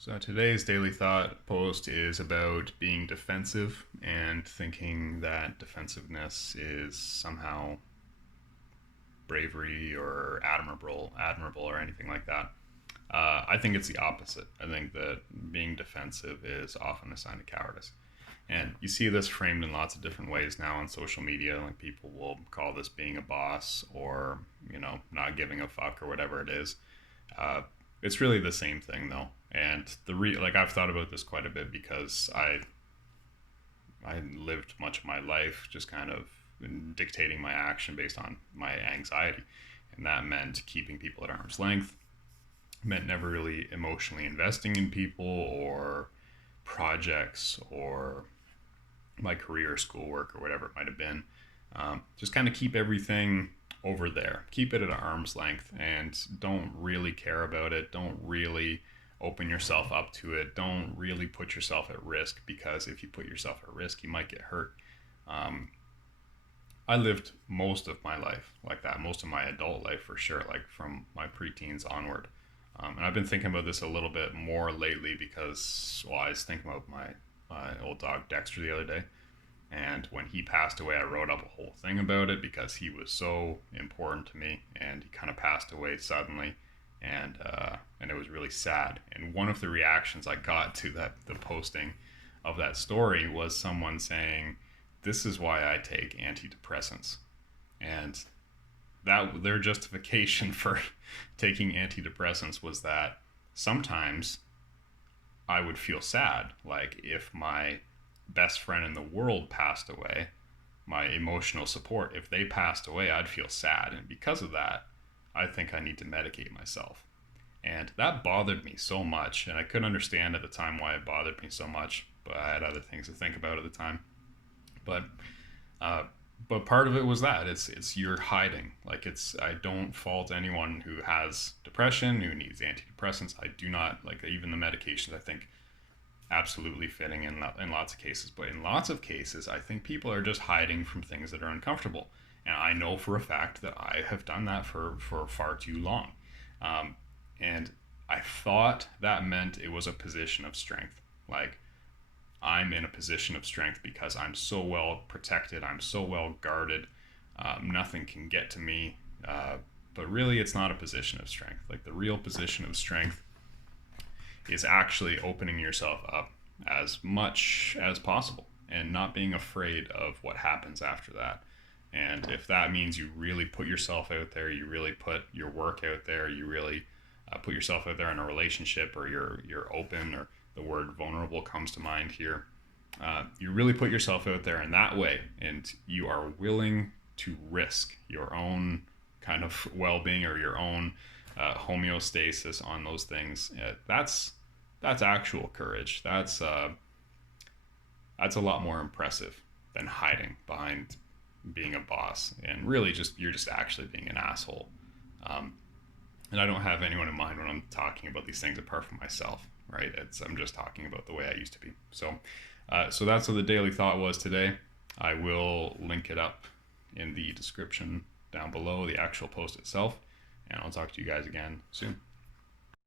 So today's daily thought post is about being defensive and thinking that defensiveness is somehow bravery or admirable or anything like that. I think it's the opposite. I think that being defensive is often a sign of cowardice. And you see this framed in lots of different ways now on social media. Like people will call this being a boss or, not giving a fuck or whatever it is. Uh, it's really the same thing though. And like I've thought about this quite a bit because I lived much of my life just kind of dictating my action based on my anxiety. And that meant keeping people at arm's length, meant never really emotionally investing in people or projects or my career, schoolwork, or whatever it might have been. Just kind of keep everything over there, keep it at arm's length, and don't really care about it. Don't really open yourself up to it. Don't really put yourself at risk, because if you put yourself at risk, you might get hurt. Um, I lived most of my life like that, most of my adult life for sure, like from my preteens onward. And I've been thinking about this a little bit more lately because, well, I was thinking about my old dog Dexter the other day. And when he passed away, I wrote up a whole thing about it because he was so important to me, and he kind of passed away suddenly, and it was really sad. And one of the reactions I got to the posting of that story was someone saying, "This is why I take antidepressants," and that their justification for taking antidepressants was that sometimes I would feel sad, like if my best friend in the world passed away, my emotional support, if they passed away, I'd feel sad. And because of that, I think I need to medicate myself. And that bothered me so much. And I couldn't understand at the time why it bothered me so much, but I had other things to think about at the time. But uh, but part of it was that it's you're hiding. Like I don't fault anyone who has depression, who needs antidepressants. I do not, like, even the medications, I think absolutely fitting in lots of cases, but in lots of cases I think people are just hiding from things that are uncomfortable, and I know for a fact that I have done that for far too long. Um, and I thought that meant it was a position of strength, like I'm in a position of strength because I'm so well protected, I'm so well guarded, nothing can get to me. But really, it's not a position of strength. Like, the real position of strength is actually opening yourself up as much as possible and not being afraid of what happens after that. And if that means you really put yourself out there, you really put your work out there, you really put yourself out there in a relationship, or you're open, or the word vulnerable comes to mind here. You really put yourself out there in that way, and you are willing to risk your own kind of well-being or your own homeostasis on those things. That's actual courage. That's a lot more impressive than hiding behind being a boss, and really just you're just actually being an asshole. Um, and I don't have anyone in mind when I'm talking about these things apart from myself, right? I'm just talking about the way I used to be. So that's what the daily thought was today. I will link it up in the description down below, the actual post itself, and I'll talk to you guys again soon.